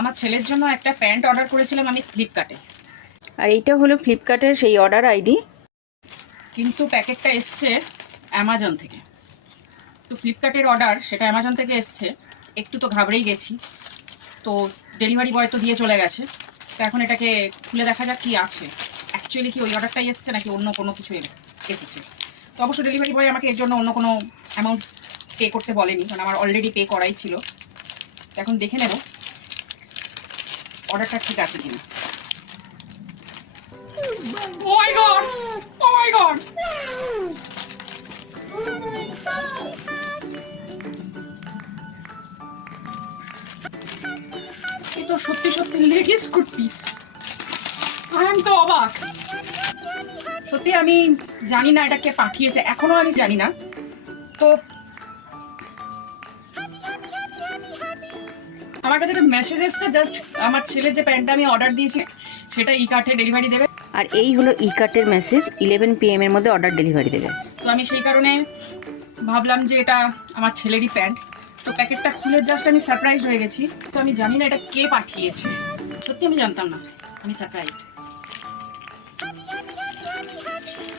আমার ছেলের জন্য একটা প্যান্ট অর্ডার করেছিলাম আমি ফ্লিপকার্টে, আর এইটা হলো ফ্লিপকার্টের সেই অর্ডার আইডি, কিন্তু প্যাকেটটা এসছে অ্যামাজন থেকে। তো ফ্লিপকার্টের অর্ডার সেটা অ্যামাজন থেকে এসছে, একটু তো ঘাবড়েই গেছি। তো ডেলিভারি বয় তো দিয়ে চলে গেছে, তো এখন এটাকে খুলে দেখা যাক কি আছে, অ্যাকচুয়ালি কি ওই অর্ডারটাই এসছে নাকি অন্য কোনো কিছু এসেছে। তো অবশ্য ডেলিভারি বয় আমাকে এর জন্য অন্য কোনো অ্যামাউন্ট পে করতে বলেনি, কারণ আমার অলরেডি পে করাই ছিল। তো এখন দেখে নেব অর্ডারটা ঠিক আছে কিনা। Oh my god! Oh my god! এই তো সত্যি সত্যি লেগিস কুর্তি। আমি তো অবাক, সত্যি আমি জানি না এটা কে পাঠিয়েছে, এখনো আমি জানি না। তো আমার কাছে একটা মেসেজ এসছে, জাস্ট আমার ছেলের যে প্যান্টটা আমি অর্ডার দিয়েছি সেটা ই-কার্টে ডেলিভারি দেবে। আর এই হলো ই-কার্টের মেসেজ, 11 PM এর মধ্যে অর্ডার ডেলিভারি দেবে। তো আমি সেই কারণে ভাবলাম যে এটা আমার ছেলেরই প্যান্ট। তো প্যাকেটটা খুলে জাস্ট আমি সারপ্রাইজড হয়ে গেছি। তো আমি জানি না এটা কে পাঠিয়েছে, সত্যি আমি জানতাম না, আমি সারপ্রাইজড।